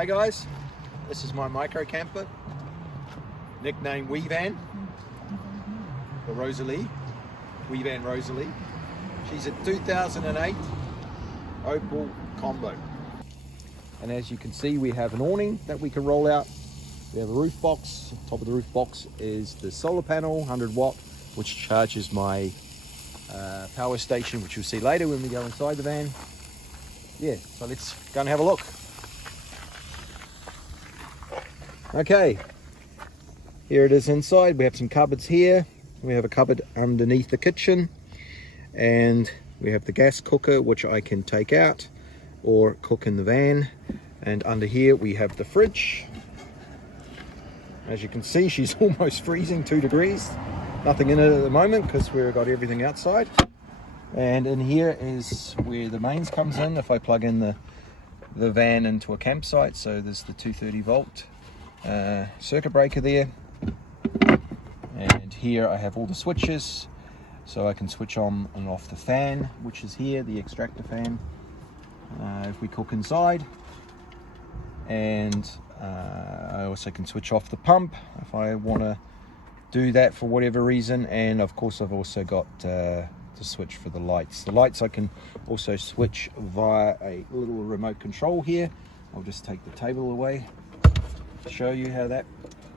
Hey guys, this is my micro camper, nicknamed Wee Van, for Rosalie, Wee Van Rosalie. She's a 2008 Opal Combo. And as you can see, we have an awning that we can roll out. We have a roof box. Top of the roof box is the solar panel, 100 watt, which charges my power station, which you'll see later when we go inside the van. Yeah, so let's go and have a look. Okay, here it is inside. We have some cupboards here. We have a cupboard underneath the kitchen, and we have the gas cooker, which I can take out or cook in the van. And under here we have the fridge. As you can see, she's almost freezing, 2 degrees. Nothing in it at the moment because we've got everything outside. And in here is where the mains comes in if I plug in the van into a campsite. So there's the 230 volt circuit breaker there. And here I have all the switches, so I can switch on and off the fan, which is here, the extractor fan, if we cook inside. And I also can switch off the pump if I want to do that for whatever reason. And of course I've also got the switch for the lights. The lights I can also switch via a little remote control here. I'll just take the table away to show you how that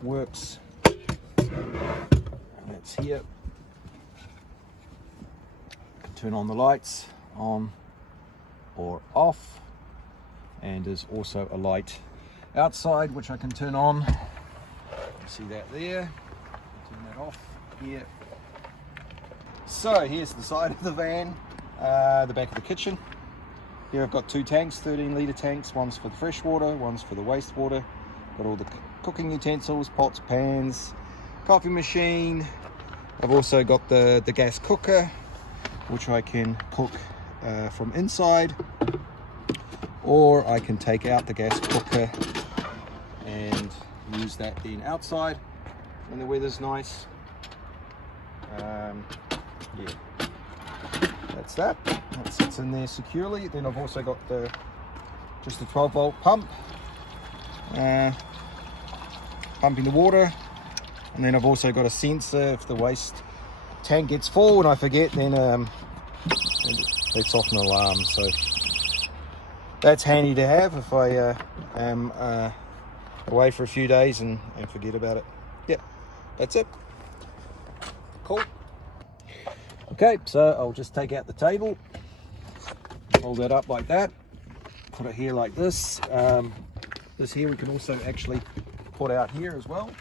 works. And that's here. Turn on the lights, on or off. And there's also a light outside which I can turn on. You see that there. Turn that off here. So here's the side of the van, the back of the kitchen. Here I've got 2 tanks, 13-litre tanks. One's for the fresh water, one's for the wastewater. Got all the cooking utensils, pots, pans, coffee machine. I've also got the gas cooker, which I can cook from inside, or I can take out the gas cooker and use that then outside when the weather's nice. Yeah, that's that. That sits in there securely. Then I've also got just a 12 volt pump, pumping the water. And then I've also got a sensor. If the waste tank gets full and I forget, then it lets off an alarm. So that's handy to have if I am away for a few days and forget about it. Yep, that's it. Cool. Okay, so I'll just take out the table, hold that up like that, put it here like this. This here we can also actually put out here as well.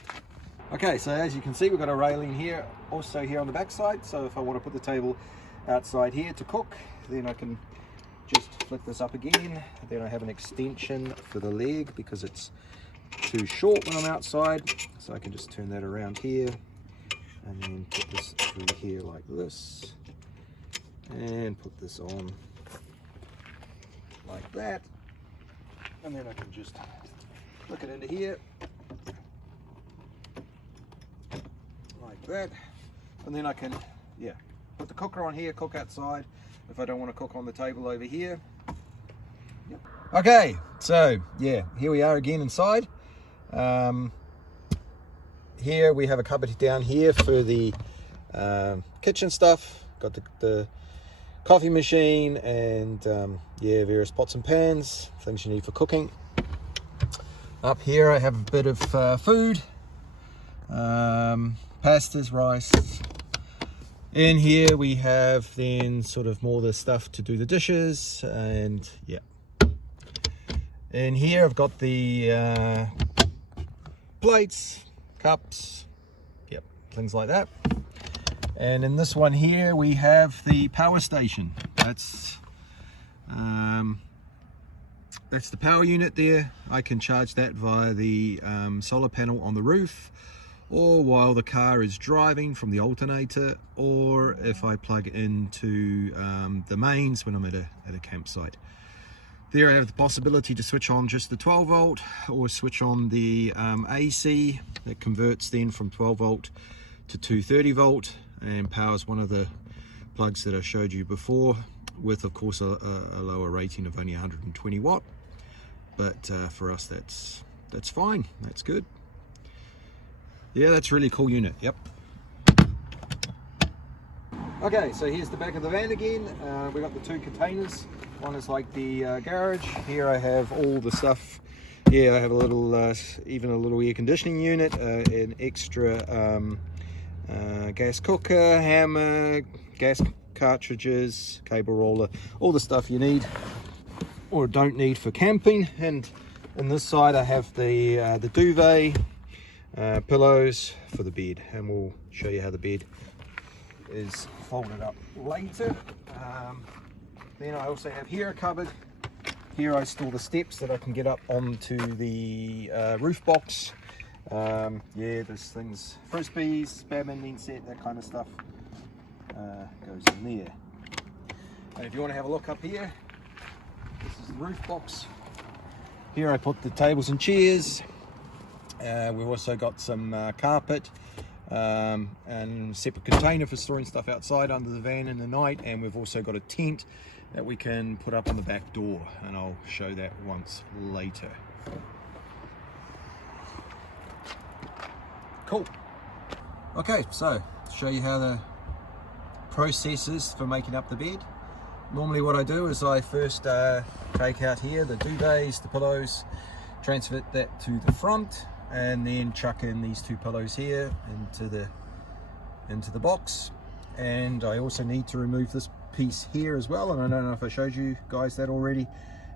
Okay, so as you can see, we've got a railing here, also here on the back side. So if I want to put the table outside here to cook, then I can just flip this up again. Then I have an extension for the leg because it's too short when I'm outside. So I can just turn that around here and then put this through here like this, and put this on like that. And then I can just flick it into here like that, and then I can put the cooker on here, cook outside if I don't want to cook on the table over here. Yep. Okay, so yeah, here we are again inside. Here we have a cupboard down here for the kitchen stuff. Got the coffee machine and various pots and pans, things you need for cooking. Up here I have a bit of food, pastas, rice. In here we have then sort of more the stuff to do the dishes, and yeah. In here I've got the plates, cups, yep, things like that. And in this one here we have the power station. That's the power unit there. I can charge that via the solar panel on the roof, or while the car is driving from the alternator, or if I plug into the mains when I'm at a campsite. There I have the possibility to switch on just the 12 volt or switch on the AC that converts then from 12 volt to 230 volt and powers one of the plugs that I showed you before, with of course a lower rating of only 120 watt. but for us that's fine. That's good. Yeah, that's a really cool unit. Yep. Okay, so here's the back of the van again. We've got the two containers. One is like the garage. Here I have all the stuff. Yeah, I have a little, even a little air conditioning unit, an extra gas cooker, hammer, gas cartridges, cable roller, all the stuff you need or don't need for camping. And on this side I have the duvet, pillows for the bed, and we'll show you how the bed is folded up later. Then I also have here a cupboard. Here I store the steps that I can get up onto the roof box. Yeah, there's things, frisbees, badminton set, that kind of stuff goes in there. And if you want to have a look up here, this is the roof box. Here I put the tables and chairs. We've also got some carpet and a separate container for storing stuff outside under the van in the night, and we've also got a tent that we can put up on the back door, and I'll show that once later. Cool. Okay, so show you how the process is for making up the bed. Normally what I do is I first take out here the duvets, the pillows, transfer that to the front, and then chuck in these two pillows here into the box. And I also need to remove this piece here as well, and I don't know if I showed you guys that already.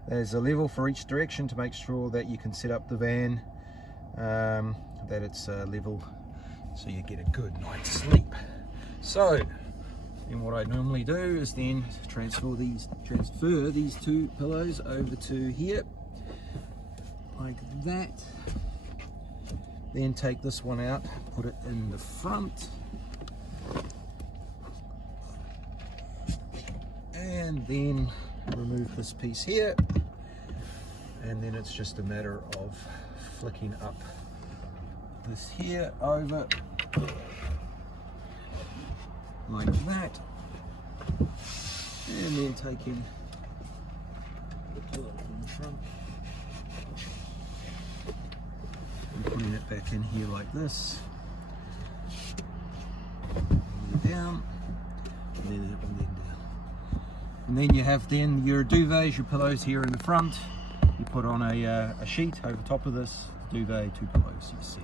There's a level for each direction to make sure that you can set up the van that it's level so you get a good night's sleep. So then what I normally do is then transfer these two pillows over to here like that, then take this one out, put it in the front, and then remove this piece here, and then it's just a matter of flicking up this here over like that, and then taking the pillow in the front and putting it back in here like this, and down, and then up and then down. And then you have then your duvets, your pillows here in the front. You put on a sheet over top of this duvet, two pillows, you see.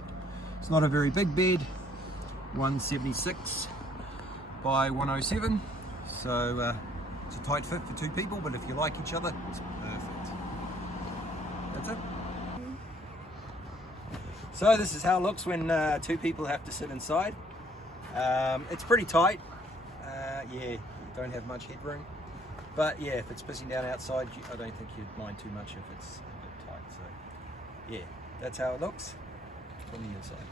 It's not a very big bed, 176 by 107, so it's a tight fit for two people, but if you like each other, it's perfect. That's it. So this is how it looks when two people have to sit inside. It's pretty tight. Yeah, you don't have much headroom. But yeah, if it's pissing down outside, I don't think you'd mind too much if it's a bit tight. So yeah, that's how it looks from the inside.